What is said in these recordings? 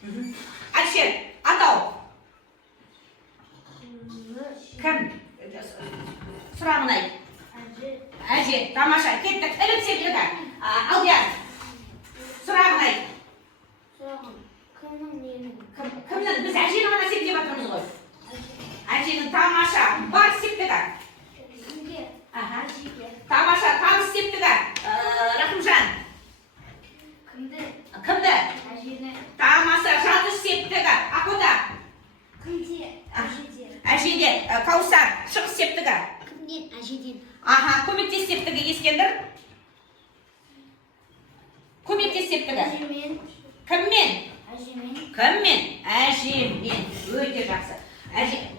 Әлшер, атау. Кім? Сұрағын айт. Әже, тамаша, кеттік, іліп секілігі. Алдияр, сұрағын айт. Кімнің? Біз әженің ғана сеп деп атырмыз ғой. Әженің тамаша, бар септігі. Тамаша, тамыз септігі. Рахымжан. Кімді? Әжені. Тамаша, жатыш септігі. Ақота. Кімде? Әжеде. Каусар, шығыс септігі. Кімден? Әжеден. Көмектес септігі, Ескендір. Көмектес септігі. Кіммен? Кіммен? Әжемен. Өте жақсы.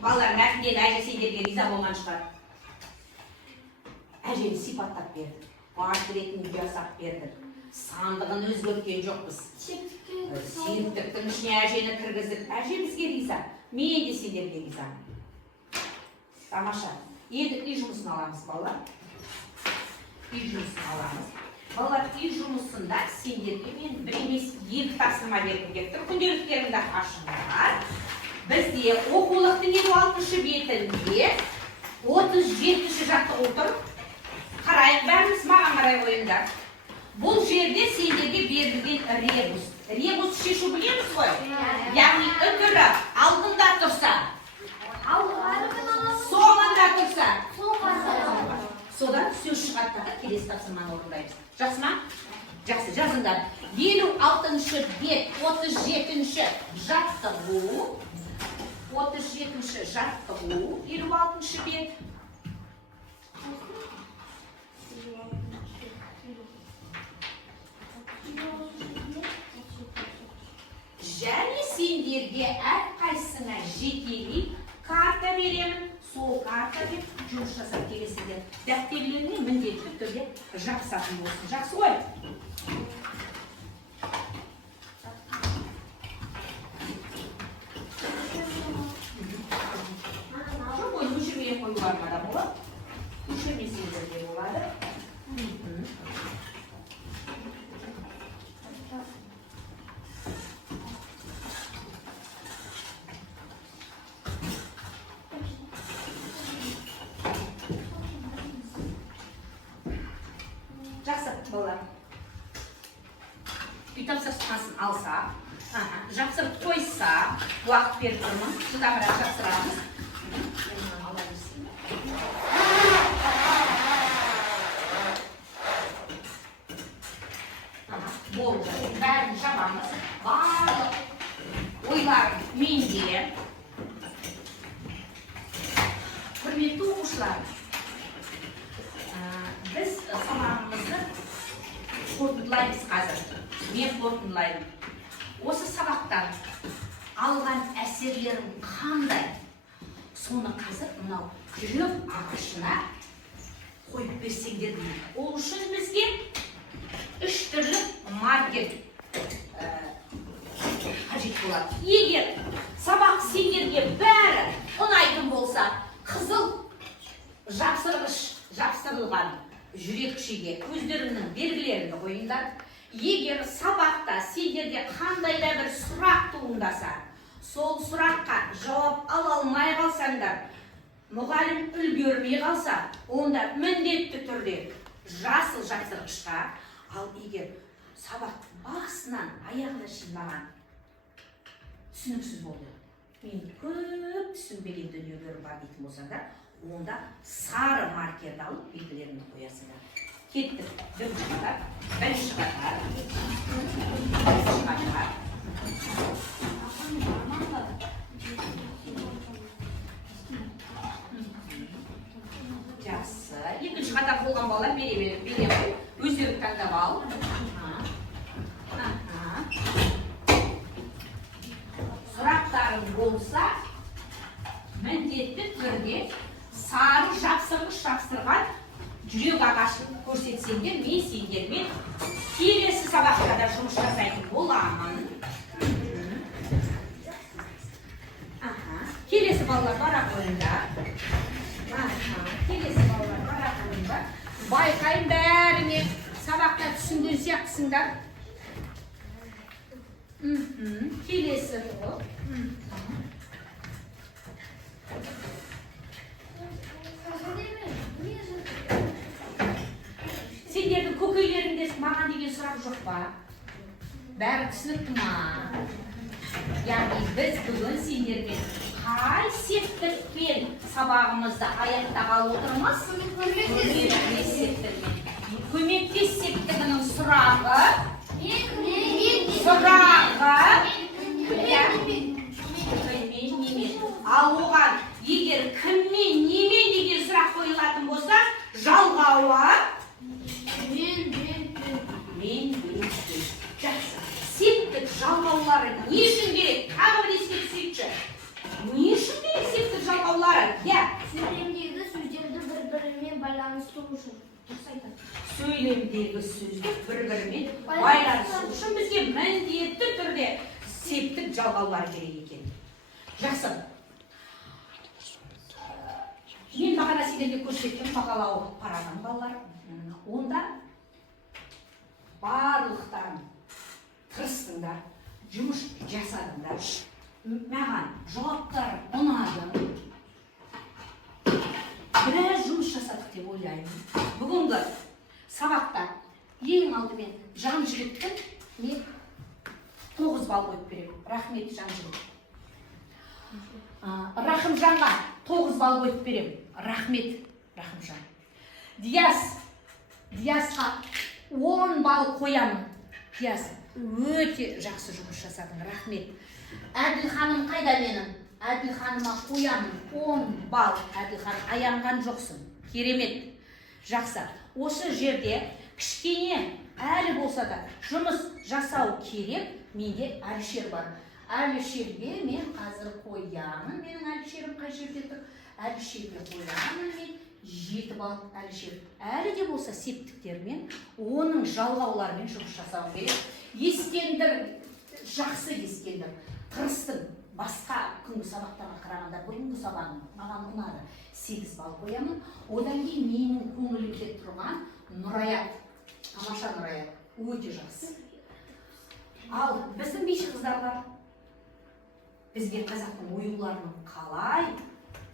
Балалар мәтіндегі әже сендерге риза болған шығар. Әжені сипаттап берді. Портретін жасап берді. Сандығын өзгерткен жоқпыз. Септіктің ішіне әжені кіргізіп, әже бізге риза. Мен де сендерге риза. Тамаша. Енді үй жұмысын аламыз, балалар. Үй жұмысын аламыз. Балалар, үй жұмысында сендерге мен бір емес екі тапсырма бергім келіп тұр. Күнделіктеріңді ашыңдар. Бізде оқулықтың 56-шы бетінде 37-ші жаттығу тұр. Қарайық, бәріміз маған қарай ойындар. Бұл жерде сендерге берілген ребус. Ребус шешу білеміз ғой? Яғни үкірі алдында тұрса, соңында тұрса, содан сөз шығаттағы келесі тапсырманы орындаймыз. Жақсы ма? Жақсы, жазыңдар. 56-шы бет, 37-ші жаттығу. 37-ші жаттығу, 56-шы бет. Және сендерге әрқайсыңа жекелей карта беремін. Сол картамен жұмыс жасап келесіңдер. Дәптерлеріне міндетті түрде жапсатын болсын. Жақсы ғой? Жоқ ой, өшірмей қоюларына да болады. Өшірмесеңдер де болады. Жақсы, балалар. Үй тапсырмасын алса, жапсырып қойса, уақыт беріп тұрмын. Шыдамырақ жапсырамыз. Болды, бәрін жабамыз. Барлық ойлар менде. Құрметті оқушылар, біз сабағымызды қорытындылаймыз қазір. Мен қорытындылаймын. Осы сабақтан алған әсерлерім қандай? Соны қазір мынау жүрек ағашына қойып берсеңдер дейді. Ол үшін бізге 3 түрлі маркер қажет болады. Егер сабақ сендерге бәрі ұнайтын болса, қызыл жапсырғыш жапсырылған жүрекшеге өздеріңнің белгілерін қойыңдар. Егер сабақта сендерде қандай да бір сұрақ туындаса, сол сұраққа жауап ала алмай қалсаңдар, мұғалім үлгермей қалса, онда міндетті түрде жасыл жапсырғышқа, ал егер сабақ басынан аяғына шейін маған түсініксіз болды, мен көп түсінбеген дүниелер бар дейтін болсаңдар, онда сары маркерді алып белгілерін қоясыңдар. Кеттік. Бірінші қатар. Жақсы. Екінші қатар болған балалар бере ғой. Өздері таңдап ал. Сұрақтарың болса, міндетті түрде сары жапсырғыш жапсырған жүрек ағашын көрсетсеңдер, мен сендермен келесі сабақта да жұмыс жасайтын боламын. Келесі балалар бара қойыңдар. Келесі балалар бара қойыңдар. Байқайын бәріне сабақта түсінген сияқтысыңдар. келесі топ. Сендердің көкейлеріңде маған деген сұрақ жоқ па? Бәрі түсінікті ма? Яғни біз бүгін сендермен қай септікпен сабағымызды аяқтағалы отырмыз? Көмектес септігімен. Көмектес септігінің сұрағы кіммен немен. Ал оған егер кіммен немен деген сұрақ қойылатын болса, жалғауы мен. Жақсы. Септік жалғаулары не үшін керек? Тағы бір еске түсейікші. Не үшін керек септік жалғаулары? Сөйлемдегі сөздерді бір-бірімен байланыстыру үшін. Сөйлемдегі сөзді бір-бірімен байланыстыру үшін бізге міндетті түрде септік жалғаулар керек екен. Жақсы. Мен бағана сендерге көрсеттім мақала оқып қараған балалар. Онда барлықтан тырыстыңдар, жұмыс жасадыңдар. Маған жауаптар ұнады. Біраз жұмыс жасадық деп ойлаймын. Бүгінгі сабақта ең алдымен жан жігіттің мен 9 балл қойып беремін. Рахмет жан жігіт. Рахымжанға 9 балл қойып беремін. Рахмет Рахымжан. Диасқа 10 балл қоямын. Диас, өте жақсы жұмыс жасадың. Рахмет. Әділханым қайда менің? Әділханыма қоямын 10 балл. Әділхан, аянған жоқсың. Керемет. Жақсы. Осы жерде кішкене әлі болса да жұмыс жасау керек. Менде Әлішер бар. Әлішерге мен қазір қоямын. Менің Әлішерім қай жерде тұр? Әлішерге қоямын мен 7 балл. Әлішер әлі де болса септіктермен, оның жалғауларымен жұмыс жасау керек. Ескендір, жақсы ескендір. Тырыстың. Басқа күнгі сабақтарға қарағанда бүгінгі сабағым маған ұнады. 8 балл қоямын. Одан кейін менің көңілімде тұрған Нұраят. Тамаша Нұраят. Өте жақсы. Ал біздің биші қыздар бар. Бізге қазақтың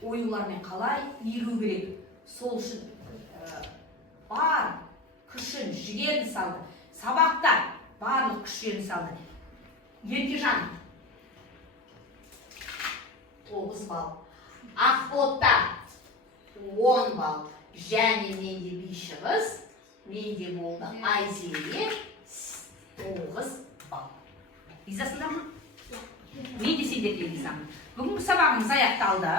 оюлармен қалай иілу керек. Сол үшін бар күшін, жігерін салды. Сабақта барлық күштерін салды. Еркежан 9 балл. Ақбота 10 балл. Және менде биші қыз, менде болды Айзере 9 балл. Ризасыңдар ма? Мен де сендерге ризамын. Бүгінгі сабағымыз аяқталды.